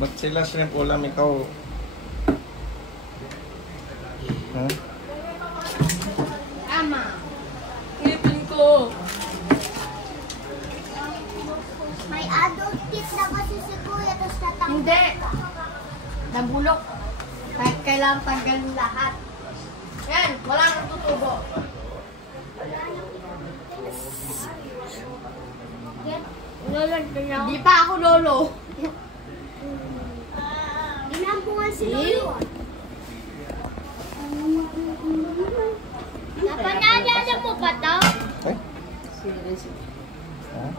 Ba't sila shrimp ulam ikaw? Huh? Tama. Ngipin ko. May adult teeth na kasi si Kuya, tapos natakot. Hindi. Nabulok. Kahit kailangan tanggalin lahat. Yan, wala nang tutubo. Hindi pa ako lolo. Ginampungan si Lolo. Napanalala mo ba ito? Eh? Huh?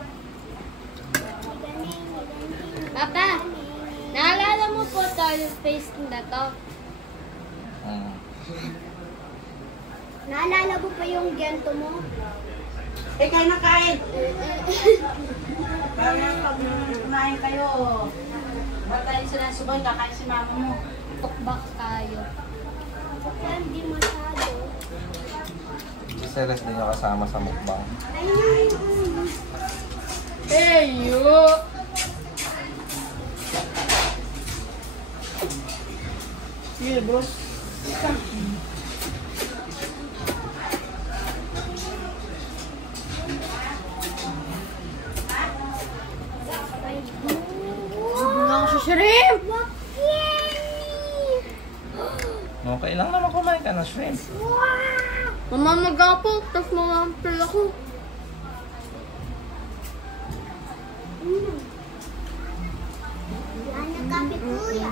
Papa, naalala mo po ito yung face na to? Naalala mo pa yung gento mo? Eh, kayo na kain. Parang pag kumain kayo, ba't tayo sila subay, kakain si mama mo. Tukbak tayo. Kaya hindi masyado. Si Celes din yung kasama sa mukbang. Eyo! Sige, bro. Lang sa shrimp! Okay lang naman kumain ka ng shrimp. Mamamagapo, tapos mamampil ako. Yan ang kape, Kuya.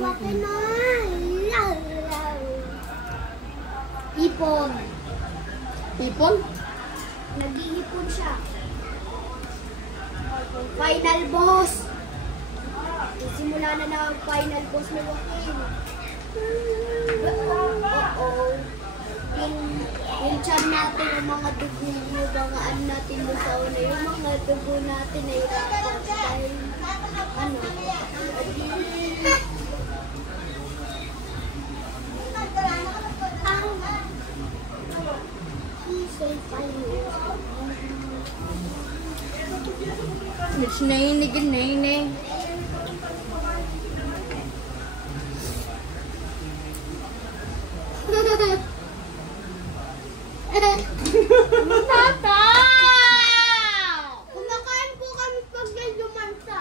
Bakit na? Ipon. Ipon? Nag-iipon siya. Final boss. Simula na ang final boss ni Joaquin. Oo. Yung chan natin, yung mga dugo, yung mga ano natin doon sa una, yung mga dugo natin ay rapos dahil ano, It's nainig and nainig. Tata! Kumakain po kami pag lumansa.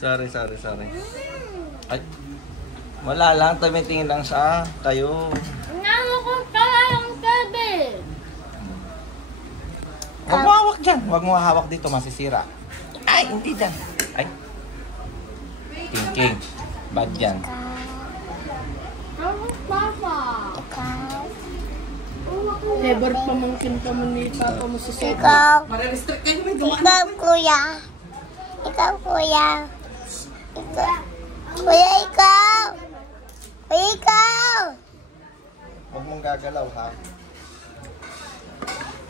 Sorry. Ay, wala lang. Tumitingin lang siya. Kayo. Namo ko pala yung gabi. Huwag mo hawak dyan. Huwag mo hawak dito. Masisira. Ay, hindi dyan. Ay. King. Bad yan. Papa. Never pamangkin ka mo ni Papa mo si Seth. Mare-restrict kayo, may dumaan. Ikaw, Kuya. Ikaw, Kuya. Kuya, ikaw. Kuya, ikaw. Huwag mong gagalaw, ha?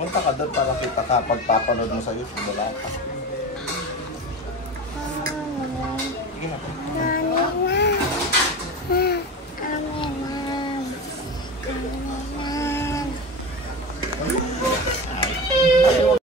Punta ka doon para kita ka pagpapanood mo sa YouTube. Wala ka.